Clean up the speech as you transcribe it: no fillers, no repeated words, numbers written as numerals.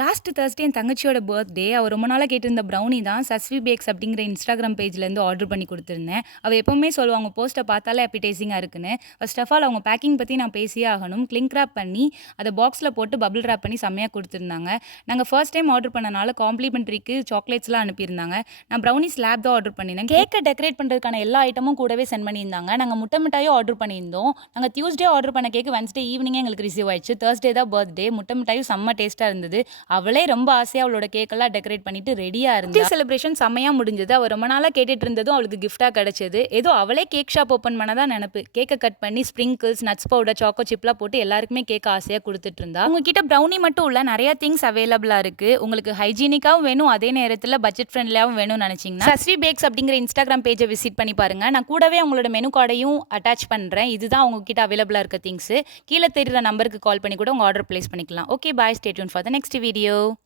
Last Thursday என் தங்கச்சியோட birthday. அவ ரொம்ப நாளா கேட்டிருந்த ப்ரௌனி தான் சஸ்வி பேக்ஸ் அப்படிங்கிற Instagram பேஜ்லேருந்து ஆர்டர் பண்ணி குடுத்துருந்தேன். அவ எப்பவுமே சொல்லுவா, "உங்க போஸ்ட்ட பார்த்தாலே அப்பைடைசிங்கா இருக்குன்னு." ஃபர்ஸ்ட் ஆஃப் ஆல் அவங்க பேக்கிங் பத்தி நான் பேசியே ஆகணும். கிளிங்க் ராப் பண்ணி, அத பாக்ஸ்ல போட்டு பபிள் ராப் பண்ணி செம்மையா குடுத்துருந்தாங்க. நாங்க ஃபர்ஸ்ட் டைம் ஆர்டர் பண்ணனால காம்ப்ளிமென்டரிக்கு சாக்லேட்ஸ்லாம் அனுப்பியிருந்தாங்க. நான் ப்ரௌனி ஸ்லாப் தான் ஆர்டர் பண்ணியிருந்தேன். கேக்க டெக்கரேட் பண்றதுக்கான எல்லா ஐட்டமும் கூடவே சென்ட் பண்ணியிருந்தாங்க. நாங்க முட்டை மிட்டாயும் ஆர்டர் பண்ணியிருந்தோம். நாங்க டியூஸ்டே ஆர்டர் பண்ண கேக் வெட்னஸ்டே ஈவினிங்கே எங்களுக்கு ரிசீவ் ஆயிடுச்சு. Thursday தான் பர்த்டே. முட்டை மிட்டாயும் செம்ம டேஸ்ட்டா இருந்தது. அவளே ரொம்ப ஆசையா அவளோட கேக்கெல்லாம் டெக்கரேட் பண்ணிட்டு ரெடியா இருந்தா. செலிப்ரேஷன் செம்மையா முடிஞ்சது. அவ ரொம்ப நாளா கேட்டுட்டு இருந்ததும் அவளுக்கு கிஃப்டா கிடைச்சது. ஏதோ அவளே கேக் ஷாப் ஓப்பன் பண்ணதா நினைப்பு. கேக்க கட் பண்ணி ஸ்ப்ரிங்கிள்ஸ், நட்ஸ் பவுடர், சாக்கோ சிப்லாம் போட்டு எல்லாருக்குமே கேக் ஆசையா கொடுத்துட்டு இருந்தா. உங்ககிட்ட ப்ரௌனி மட்டும் இல்ல, நிறைய திங்ஸ் அவைலபிளா இருக்கு. உங்களுக்கு ஹைஜீனிக்காவும் வேணும், அதே நேரத்தில் பட்ஜெட் ஃப்ரெண்ட்லியாவும் வேணும்னு நினைச்சீங்கன்னா சஸ்வி பேக்ஸ் அப்படிங்கிற Instagram பேஜை விசிட் பண்ணி பாருங்க. நான் கூடவே உங்களோட மெனு கார்டையும் அட்டாச் பண்றேன். இதுதான் உங்ககிட்ட அவைலபிளா இருக்க திங்ஸ். கீழே தெரியுற நம்பருக்கு கால் பண்ணி கூட உங்க ஆர்டர் பிளேஸ் பண்ணிக்கலாம். Okay, bye, stay tune for the next video.